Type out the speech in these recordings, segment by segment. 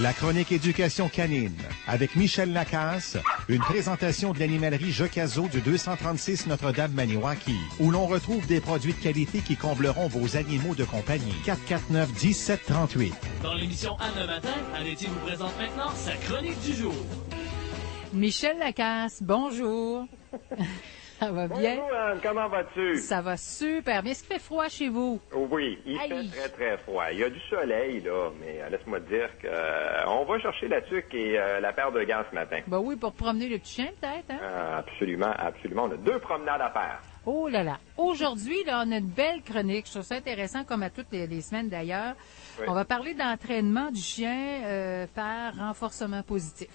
La chronique éducation canine avec Michel Lacasse, une présentation de l'animalerie Jocazo du 236 Notre-Dame-Maniwaki, où l'on retrouve des produits de qualité qui combleront vos animaux de compagnie. 449-1738. Dans l'émission Anne le matin, Anne-Étienne vous présente maintenant sa chronique du jour. Michel Lacasse, bonjour. Ça va bien? Bonjour Anne, comment vas-tu? Ça va super bien. Est-ce qu'il fait froid chez vous? Oui, il fait très très froid. Il y a du soleil là, mais laisse-moi te dire qu'on va chercher la tuque et la paire de gants ce matin. Ben oui, pour promener le petit chien peut-être, hein? Absolument, absolument. On a 2 promenades à faire. Oh là là. Aujourd'hui, là, on a une belle chronique. Je trouve ça intéressant, comme à toutes les semaines d'ailleurs. Oui. On va parler d'entraînement du chien par renforcement positif.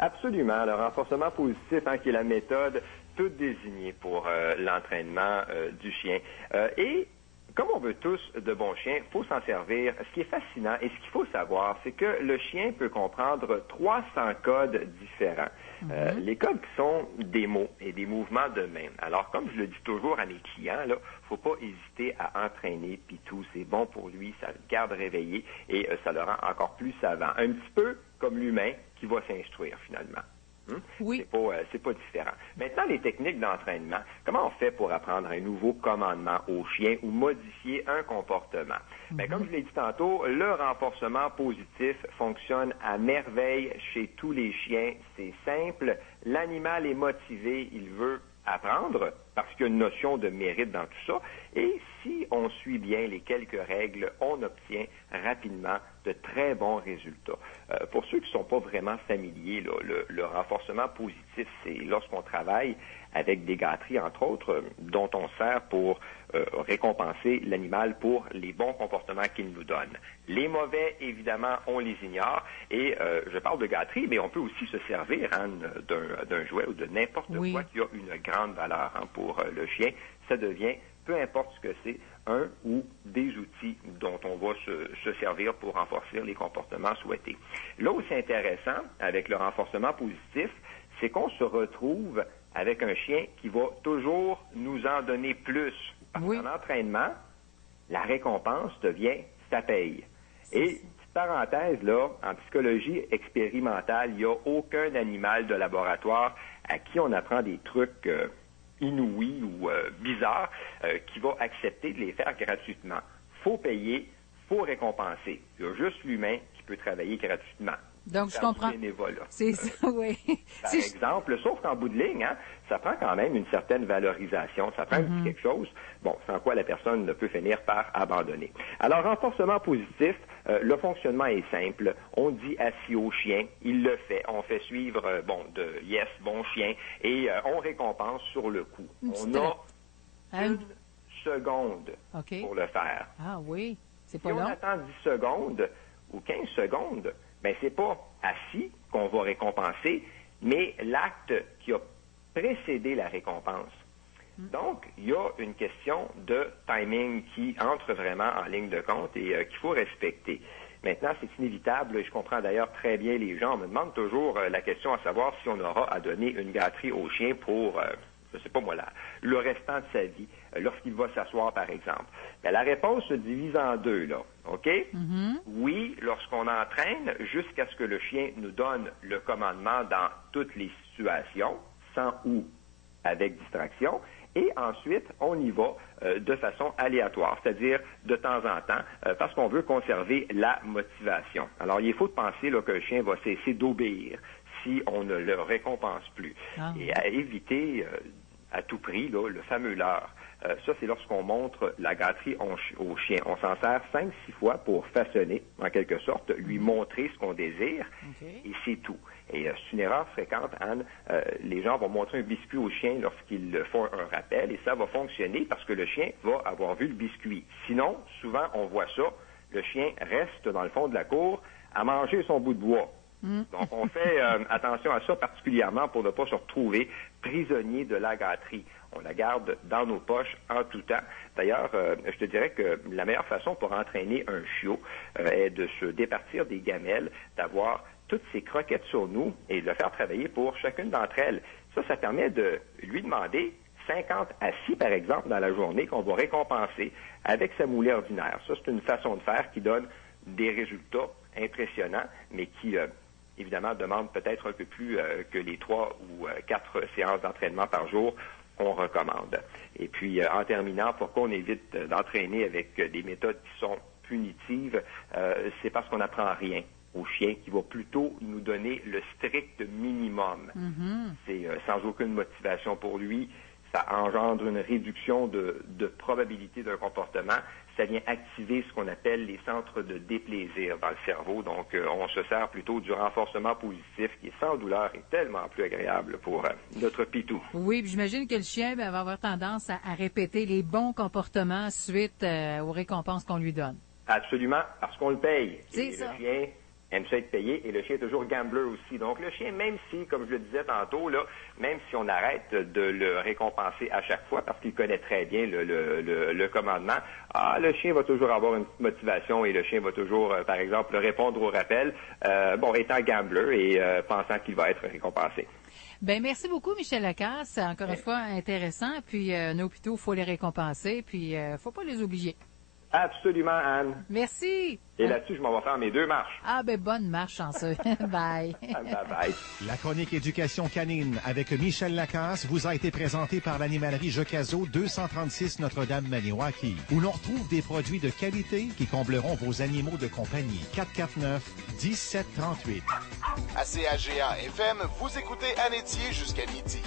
Absolument. Le renforcement positif, qui est la méthode toute désignée pour l'entraînement du chien. Et comme on veut tous de bons chiens, il faut s'en servir. Ce qui est fascinant et ce qu'il faut savoir, c'est que le chien peut comprendre 300 codes différents. Les codes qui sont des mots et des mouvements de main. Alors, comme je le dis toujours à mes clients, là, faut pas hésiter à entraîner Pitou. C'est bon pour lui, ça le garde réveillé et ça le rend encore plus savant. Un petit peu comme l'humain qui va s'instruire finalement. Oui. C'est pas différent. Maintenant, les techniques d'entraînement. Comment on fait pour apprendre un nouveau commandement au chien ou modifier un comportement? Bien, comme je l'ai dit tantôt, le renforcement positif fonctionne à merveille chez tous les chiens. C'est simple. L'animal est motivé, il veut apprendre parce qu'il y a une notion de mérite dans tout ça. Et si on suit bien les quelques règles, on obtient rapidement de très bons résultats. Pour ceux qui ne sont pas vraiment familiers, là, le renforcement positif, c'est lorsqu'on travaille avec des gâteries, entre autres, dont on sert pour récompenser l'animal pour les bons comportements qu'il nous donne. Les mauvais, évidemment, on les ignore. Et je parle de gâterie, mais on peut aussi se servir d'un jouet ou de n'importe quoi qui a une grande valeur pour le chien. Ça devient, peu importe ce que c'est, un ou des outils dont on va se servir pour renforcer les comportements souhaités. Là où c'est intéressant avec le renforcement positif, c'est qu'on se retrouve avec un chien qui va toujours nous en donner plus. Parce qu'en entraînement, la récompense devient sa paye. Et, petite parenthèse, là, en psychologie expérimentale, il n'y a aucun animal de laboratoire à qui on apprend des trucs inouïs ou bizarres qui va accepter de les faire gratuitement. Faut payer, faut récompenser. Il y a juste l'humain qui peut travailler gratuitement. Donc, je comprends. C'est ça, oui. Par exemple, sauf qu'en bout de ligne, ça prend quand même une certaine valorisation. Ça prend un petit quelque chose, sans quoi la personne ne peut finir par abandonner. Alors, renforcement positif, le fonctionnement est simple. On dit assis au chien, il le fait. On fait suivre, bon chien, et on récompense sur le coup. On a une seconde pour le faire. Ah oui, c'est pas long. Si on attend 10 secondes ou 15 secondes, c'est pas assis qu'on va récompenser, mais l'acte qui a précédé la récompense. Donc, il y a une question de timing qui entre vraiment en ligne de compte et qu'il faut respecter. Maintenant, c'est inévitable, et je comprends d'ailleurs très bien les gens, on me demande toujours la question à savoir si on aura à donner une gâterie au chien pour, je sais pas moi, le restant de sa vie, lorsqu'il va s'asseoir, par exemple. La réponse se divise en deux, là. OK? Oui, lorsqu'on entraîne, jusqu'à ce que le chien nous donne le commandement dans toutes les situations, sans ou avec distraction. Et ensuite, on y va de façon aléatoire, c'est-à-dire de temps en temps, parce qu'on veut conserver la motivation. Alors, il faut penser que le chien va cesser d'obéir si on ne le récompense plus. Et à éviter à tout prix le fameux leurre. Ça, c'est lorsqu'on montre la gâterie au chien. On s'en sert 5-6 fois pour façonner, en quelque sorte, lui montrer ce qu'on désire, et c'est tout. Et c'est une erreur fréquente, Anne. Les gens vont montrer un biscuit au chien lorsqu'ils font un rappel, et ça va fonctionner parce que le chien va avoir vu le biscuit. Sinon, souvent, on voit ça, le chien reste dans le fond de la cour à manger son bout de bois. Donc, on fait attention à ça particulièrement pour ne pas se retrouver prisonnier de la gâterie. On la garde dans nos poches en tout temps. D'ailleurs, je te dirais que la meilleure façon pour entraîner un chiot est de se départir des gamelles, d'avoir toutes ses croquettes sur nous et de le faire travailler pour chacune d'entre elles. Ça permet de lui demander 50 assis, par exemple, dans la journée qu'on va récompenser avec sa moulée ordinaire. Ça, c'est une façon de faire qui donne des résultats impressionnants, mais qui, évidemment, demandent peut-être un peu plus que les 3 ou 4 séances d'entraînement par jour qu'on recommande. Et puis, en terminant, pourquoi on évite d'entraîner avec des méthodes qui sont punitives? C'est parce qu'on n'apprend rien au chien, qui va plutôt nous donner le strict minimum. C'est sans aucune motivation pour lui. Ça engendre une réduction de probabilité d'un comportement. Ça vient activer ce qu'on appelle les centres de déplaisir dans le cerveau. Donc, on se sert plutôt du renforcement positif qui est sans douleur et tellement plus agréable pour notre pitou. Oui, puis j'imagine que le chien va avoir tendance à répéter les bons comportements suite aux récompenses qu'on lui donne. Absolument, parce qu'on le paye. C'est ça. Le chien aime ça être payé et le chien est toujours gambler aussi. Donc, le chien, même si, comme je le disais tantôt, là, même si on arrête de le récompenser à chaque fois parce qu'il connaît très bien le commandement, le chien va toujours avoir une motivation et le chien va toujours, par exemple, répondre au rappel, étant gambler et pensant qu'il va être récompensé. Ben merci beaucoup, Michel Lacasse. Encore une fois, intéressant. Puis, nos pitous, il faut les récompenser, puis faut pas les obliger. Absolument, Anne. Merci. Et là-dessus, je m'en vais faire mes 2 marches. Ah, ben bonne marche, chanceux. Bye. Bye-bye. La chronique éducation canine avec Michel Lacasse vous a été présentée par l'animalerie Jocazo 236 Notre-Dame-Maniwaki, où l'on retrouve des produits de qualité qui combleront vos animaux de compagnie. 449-1738. À CAGA FM, vous écoutez Anetier jusqu'à midi.